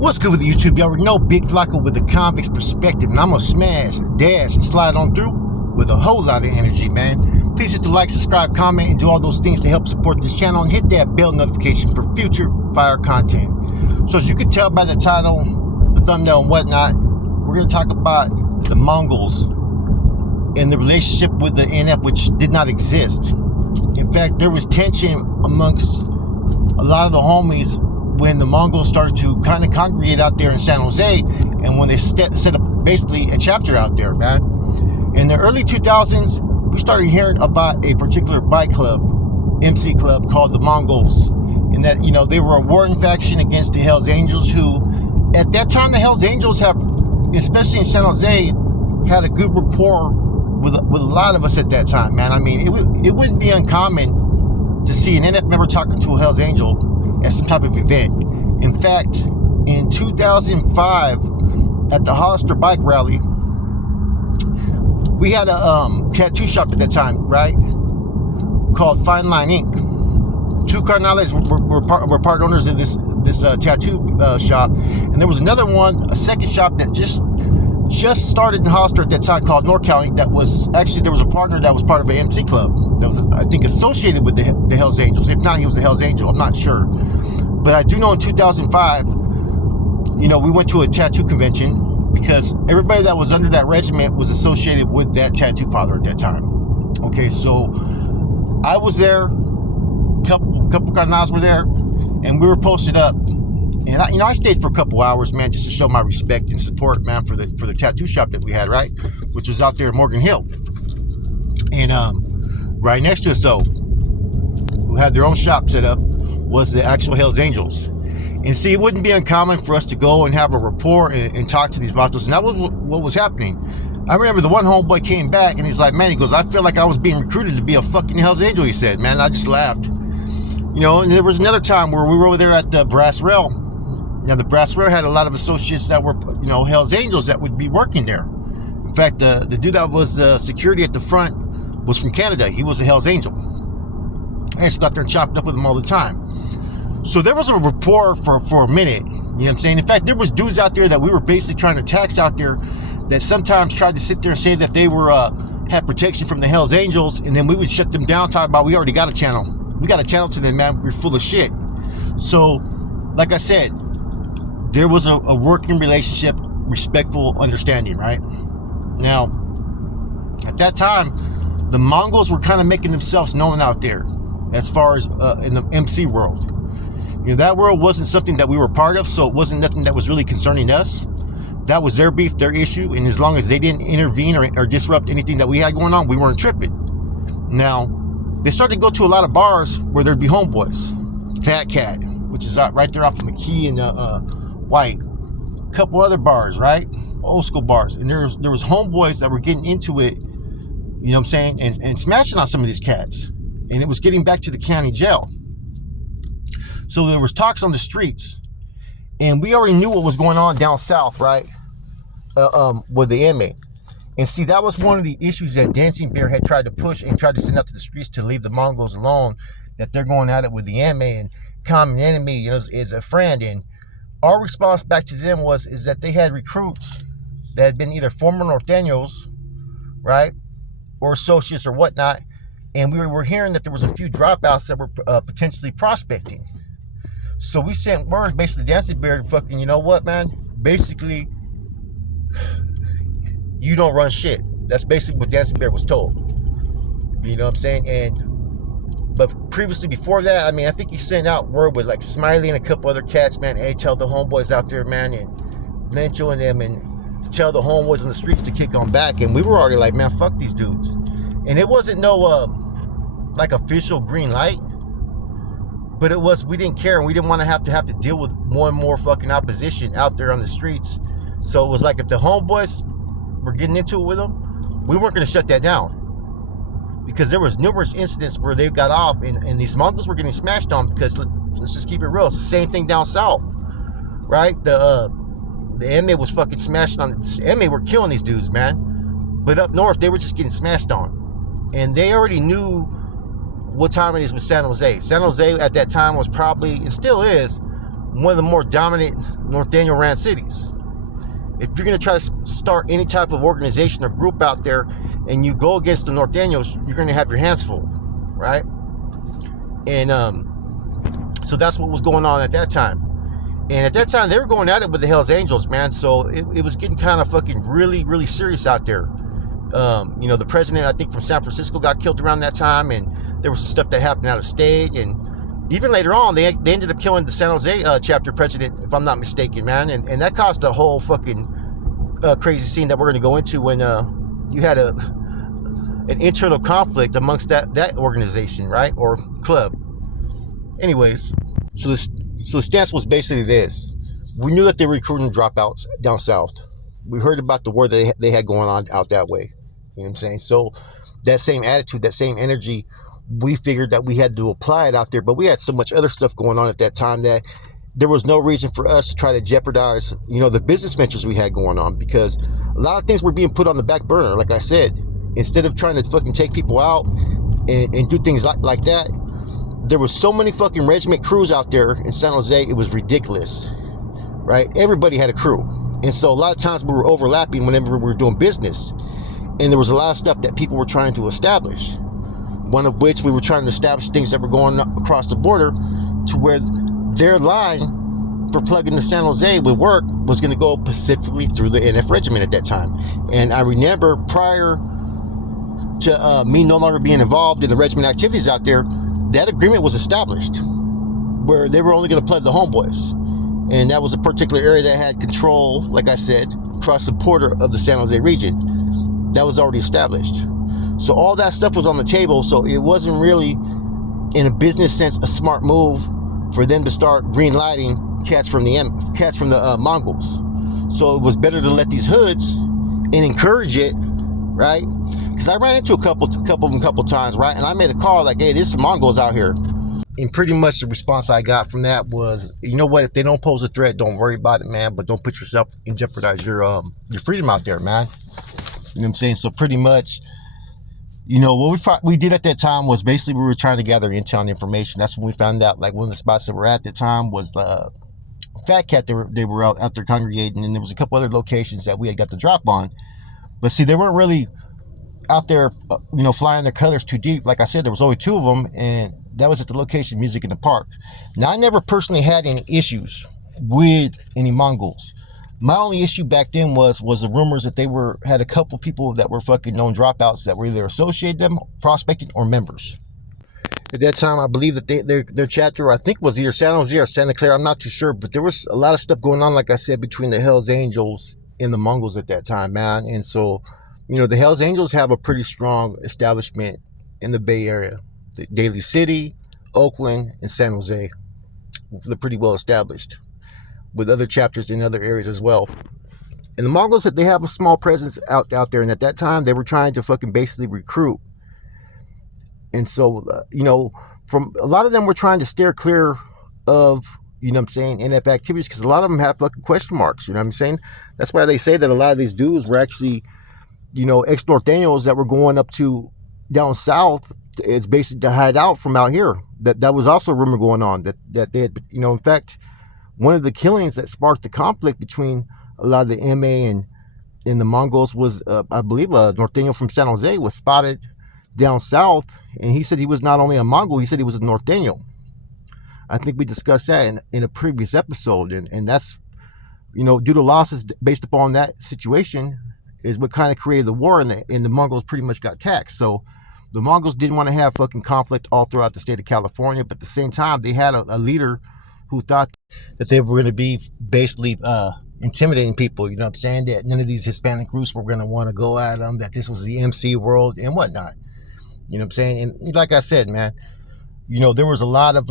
What's good with YouTube? You already know Big Flacco with the convict's perspective, and I'm gonna smash, dash, and slide on through with a whole lot of energy, man. Please hit the like, subscribe, comment, and do all those things to help support this channel, and hit that bell notification for future fire content. So as you can tell by the title, the thumbnail, and whatnot, we're gonna talk about the Mongols and the relationship with the NF, which did not exist. In fact, there was tension amongst a lot of the homies when the Mongols started to kind of congregate out there in San Jose, and when they set up basically a chapter out there, man. In the early 2000s, we started hearing about a particular bike club, MC club, called the Mongols, and that, you know, they were a warring faction against the Hells Angels, who at that time, the Hells Angels have, especially in San Jose, had a good rapport with a lot of us at that time, man. I mean, it wouldn't be uncommon to see an NF member talking to a Hells Angel at some type of event. In fact, in 2005, at the Hollister bike rally, we had a tattoo shop at that time, right, called Fine Line Inc. Two Cardinales were part owners of this tattoo shop, and there was another one, a second shop that just started in Hollister at that time, called NorCal Inc. That was actually, there was a partner that was part of an MC club that was, I think, associated with the Hells Angels. If not, he was a Hells Angel, I'm not sure. But I do know in 2005, you know, we went to a tattoo convention because everybody that was under that regiment was associated with that tattoo parlor at that time. Okay, so I was there, couple cardinals were there, and we were posted up. And I stayed for a couple hours, man, just to show my respect and support, man, for the tattoo shop that we had, right, which was out there in Morgan Hill. And right next to us, though, who had their own shop set up, was the actual Hells Angels. And see, it wouldn't be uncommon for us to go and have a rapport and talk to these vatos, and that was what was happening. I remember the one homeboy came back, and he's like, man, he goes, I feel like I was being recruited to be a fucking Hells Angel, he said, man. I just laughed. You know, and there was another time where we were over there at the Brass Rail. Now, the Brass Rail had a lot of associates that were, you know, Hells Angels that would be working there. In fact, the dude that was the security at the front was from Canada. He was a Hells Angel. I just got there and chopped up with him all the time. So there was a rapport for a minute, you know what I'm saying? In fact, there was dudes out there that we were basically trying to tax out there that sometimes tried to sit there and say that they were had protection from the Hells Angels, and then we would shut them down, talking about, we already got a channel. We got a channel to them, man. We're full of shit. So, like I said, there was a working relationship, respectful understanding, right? Now, at that time, the Mongols were kind of making themselves known out there as far as in the MC world. You know, that world wasn't something that we were part of, so it wasn't nothing that was really concerning us. That was their beef, their issue, and as long as they didn't intervene or disrupt anything that we had going on, we weren't tripping. Now, they started to go to a lot of bars where there'd be homeboys. Fat Cat, which is right there off of McKee and White. A couple other bars, right? Old school bars. And there was homeboys that were getting into it, you know what I'm saying, and smashing on some of these cats. And it was getting back to the county jail. So there was talks on the streets, and we already knew what was going on down south, right? With the MA. And see, that was one of the issues that Dancing Bear had tried to push and tried to send out to the streets to leave the Mongols alone, that they're going at it with the MA, and common enemy, you know, is a friend. And our response back to them is that they had recruits that had been either former Norteños, right, or associates or whatnot, and we were hearing that there was a few dropouts that were potentially prospecting. So we sent word, basically, Dancing Bear, fucking, you know what, man? Basically, you don't run shit. That's basically what Dancing Bear was told. You know what I'm saying? But previously, before that, I mean, I think he sent out word with, like, Smiley and a couple other cats, man. Hey, tell the homeboys out there, man, and Lencho and them, and tell the homeboys on the streets to kick on back. And we were already like, man, fuck these dudes. And it wasn't no, like, official green light. But it was, we didn't care, and we didn't want to have to deal with more and more fucking opposition out there on the streets. So it was like, if the homeboys were getting into it with them, we weren't going to shut that down. Because there was numerous incidents where they got off, and these Mongols were getting smashed on, because let's just keep it real. It's the same thing down south, right? The MA was fucking smashing on, the MA were killing these dudes, man. But up north, they were just getting smashed on. And they already knew what time it is with San Jose. San Jose at that time was probably, it still is, one of the more dominant North Daniel ran cities. If you're going to try to start any type of organization or group out there and you go against the North Daniels, you're going to have your hands full, right? And so that's what was going on at that time. And at that time, they were going at it with the Hells Angels, man. So it was getting kind of fucking really, really serious out there. The president, I think, from San Francisco got killed around that time, and there was some stuff that happened out of state. And even later on, they ended up killing the San Jose chapter president, if I'm not mistaken, man. And that caused a whole fucking crazy scene that we're going to go into when you had an internal conflict amongst that organization, right, or club. Anyways, so the stance was basically this. We knew that they were recruiting dropouts down south. We heard about the war that they had going on out that way. You know what I'm saying? So that same attitude, that same energy, we figured that we had to apply it out there. But we had so much other stuff going on at that time that there was no reason for us to try to jeopardize, the business ventures we had going on, because a lot of things were being put on the back burner. Like I said, instead of trying to fucking take people out and do things like that, there was so many fucking regiment crews out there in San Jose, it was ridiculous, right? Everybody had a crew. And so a lot of times we were overlapping whenever we were doing business. And there was a lot of stuff that people were trying to establish. One of which we were trying to establish things that were going across the border to where their line for plugging the San Jose with work was going to go specifically through the NF regiment at that time. And I remember prior to me no longer being involved in the regiment activities out there, that agreement was established where they were only going to plug the homeboys. And that was a particular area that had control, like I said, across the border of the San Jose region. That was already established. So all that stuff was on the table. So it wasn't really, in a business sense, a smart move for them to start green lighting cats from the Mongols. So it was better to let these hoods and encourage it, right? Because I ran into a couple of them a couple times, right? And I made a call like, hey, there's some Mongols out here. And pretty much the response I got from that was, you know what, if they don't pose a threat, don't worry about it, man. But don't put yourself in jeopardize your freedom out there, man. You know what I'm saying? So pretty much, what we did at that time was basically we were trying to gather intel and information. That's when we found out, like, one of the spots that we're at the time was the Fat Cat. They were out there congregating, and there was a couple other locations that we had got the drop on. But see, they weren't really out there, flying their colors too deep. Like I said, there was only two of them, and that was at the location Music in the Park. Now, I never personally had any issues with any Mongols. My only issue back then was the rumors that they had a couple people that were fucking known dropouts that were either associated them, prospecting, or members. At that time, I believe that their chapter, I think, was either San Jose or Santa Clara. I'm not too sure, but there was a lot of stuff going on, like I said, between the Hells Angels and the Mongols at that time, man. And so, the Hells Angels have a pretty strong establishment in the Bay Area. Daly City, Oakland, and San Jose. They're pretty well established, with other chapters in other areas as well. And the Mongols, they have a small presence out there. And at that time, they were trying to fucking basically recruit. And so, from a lot of them were trying to steer clear of, NF activities, because a lot of them have fucking question marks. You know what I'm saying? That's why they say that a lot of these dudes were actually, ex-North Daniels that were going up to down south. It's basically to hide out from out here. That was also a rumor going on that they had, in fact, one of the killings that sparked the conflict between a lot of the MA and the Mongols was, I believe, a North Daniel from San Jose was spotted down south, and he said he was not only a Mongol, he said he was a North Daniel. I think we discussed that in a previous episode, and that's, due to losses based upon that situation is what kind of created the war, and the Mongols pretty much got taxed. So the Mongols didn't want to have fucking conflict all throughout the state of California, but at the same time, they had a leader who thought that they were going to be basically intimidating people, that none of these Hispanic groups were going to want to go at them, that this was the MC world and whatnot. And like I said, man, there was a lot of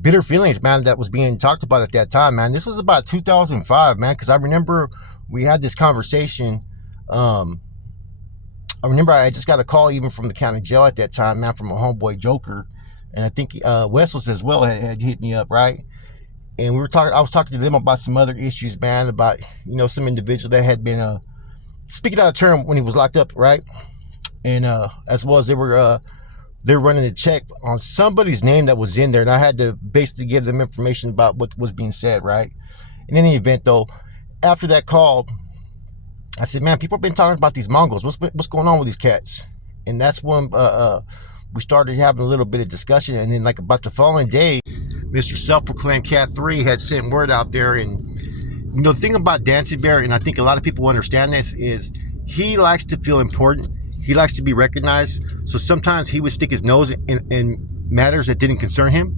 bitter feelings, man, that was being talked about at that time, man. This was about 2005, man, because I remember we had this conversation. I remember I just got a call even from the county jail at that time, man, from a homeboy Joker. And I think Wessels as well had hit me up, right? And I was talking to them about some other issues, man, about, some individual that had been speaking out of term when he was locked up, right? And as well as they they're running a check on somebody's name that was in there, and I had to basically give them information about what was being said, right? In any event, though, after that call, I said, man, people have been talking about these Mongols. What's going on with these cats? And that's when we started having a little bit of discussion. And then, like, about the following day, Mr. Self-Proclaimed Cat 3 had sent word out there. And, you know, the thing about Dancing Bear, and I think a lot of people understand this, is he likes to feel important. He likes to be recognized. So sometimes he would stick his nose in matters that didn't concern him.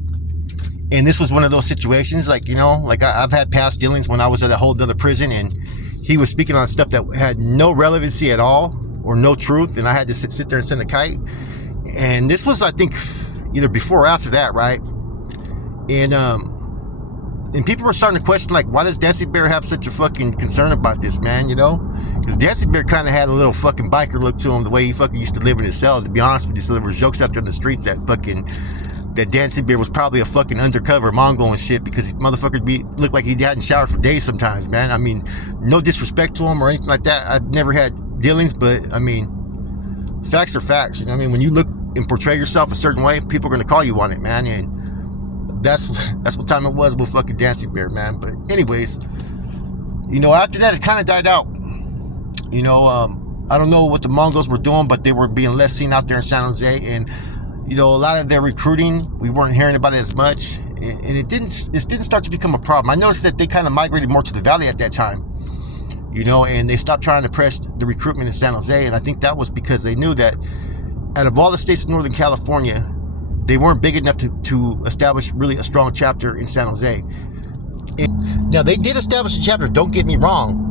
And this was one of those situations, like, you know, like I've had past dealings when I was at a whole other prison, and he was speaking on stuff that had no relevancy at all or no truth, and I had to sit there and send a kite. And this was, I think, either before or after that, right? And people were starting to question, like, why does Dancing Bear have such a fucking concern about this, man, you know? Because Dancing Bear kind of had a little fucking biker look to him, the way he fucking used to live in his cell, to be honest with you. So there was jokes out there in the streets that Dancing Bear was probably a fucking undercover Mongol and shit, because motherfucker looked like he hadn't showered for days sometimes, man. I mean, no disrespect to him or anything like that. I've never had dealings, but I mean, facts are facts. You know what I mean? When you look and portray yourself a certain way, people are going to call you on it, man. And that's what time it was with fucking Dancing Bear, man. But anyways, you know, after that, it kind of died out. You know, I don't know what the Mongols were doing, but they were being less seen out there in San Jose. And you know, a lot of their recruiting, we weren't hearing about it as much, and it didn't start to become a problem. I noticed that they kind of migrated more to the valley at that time, you know, and they stopped trying to press the recruitment in San Jose. And I think that was because they knew that out of all the states in Northern California, they weren't big enough to establish really a strong chapter in San Jose. Now, they did establish a chapter, don't get me wrong,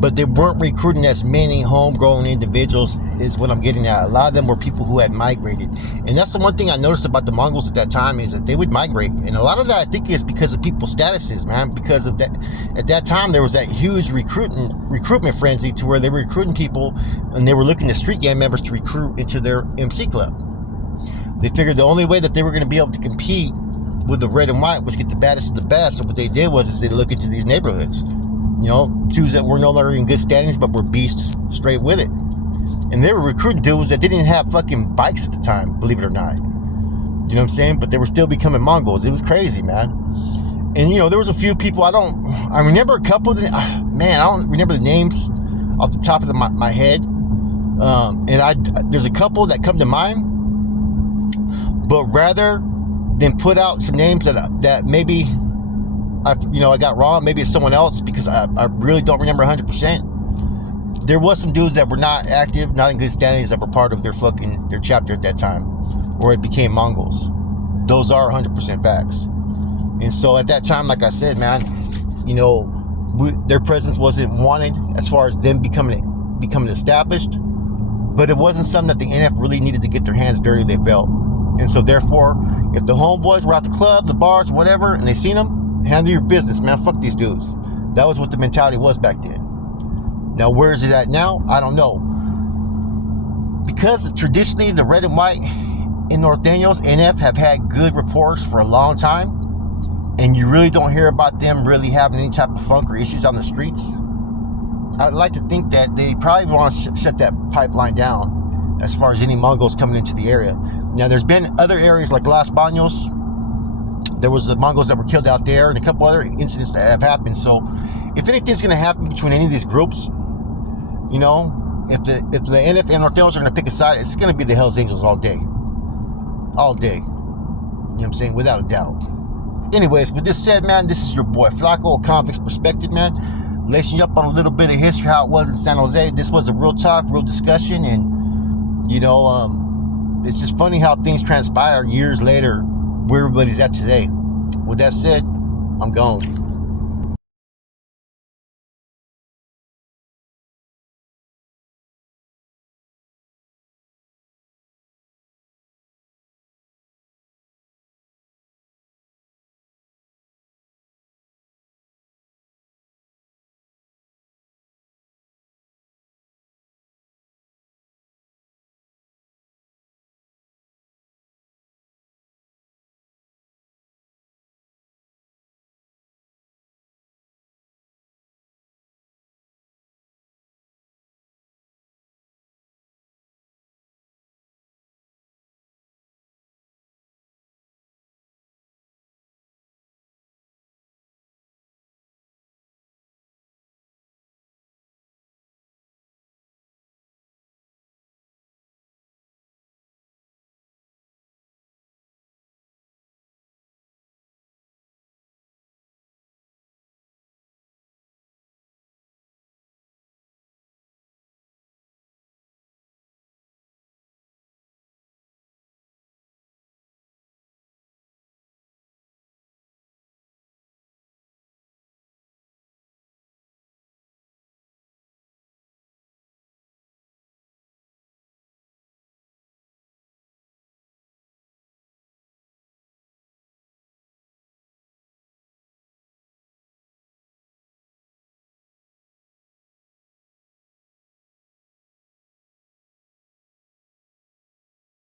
but they weren't recruiting as many homegrown individuals, is what I'm getting at. A lot of them were people who had migrated. And that's the one thing I noticed about the Mongols at that time, is that they would migrate. And a lot of that, I think, is because of people's statuses, man. Because of that, at that time, there was that huge recruitment frenzy to where they were recruiting people, and they were looking to street gang members to recruit into their MC club. They figured the only way that they were going to be able to compete with the red and white was get the baddest of the best. So what they did was they look into these neighborhoods. You know, dudes that were no longer in good standings, but were beasts straight with it. And they were recruiting dudes that didn't have fucking bikes at the time, believe it or not. You know what I'm saying? But they were still becoming Mongols. It was crazy, man. And, you know, there was a few people, I remember a couple of man, I don't remember the names off the top of my head. There's a couple that come to mind. But rather than put out some names that maybe I got wrong, maybe it's someone else, because I really don't remember 100%. There was some dudes that were not active, not in good standings, that were part of their chapter at that time, or it became Mongols. Those are 100% facts. And so at that time, like I said, man, you know, their presence wasn't wanted as far as them becoming established, but it wasn't something that the NF really needed to get their hands dirty, they felt. And so therefore, if the homeboys were at the club, the bars, whatever, and they seen them, handle your business, man. Fuck these dudes. That was what the mentality was back then. Now, where is it at now? I don't know. Because traditionally, the red and white in Norteños, NF, have had good reports for a long time, and you really don't hear about them really having any type of funk or issues on the streets. I'd like to think that they probably want to shut that pipeline down as far as any Mongols coming into the area. Now, there's been other areas like Los Baños. There was the Mongols that were killed out there, and a couple other incidents that have happened. So if anything's going to happen between any of these groups, you know, if the NF and Norteños are going to pick a side, it's going to be the Hells Angels all day. All day. You know what I'm saying? Without a doubt. Anyways, with this said, man, this is your boy Flacco, a Convict's Perspective, man. Lacing you up on a little bit of history, how it was in San Jose. This was a real talk, real discussion, and, you know, it's just funny how things transpire years later, where everybody's at today. With that said, I'm gone.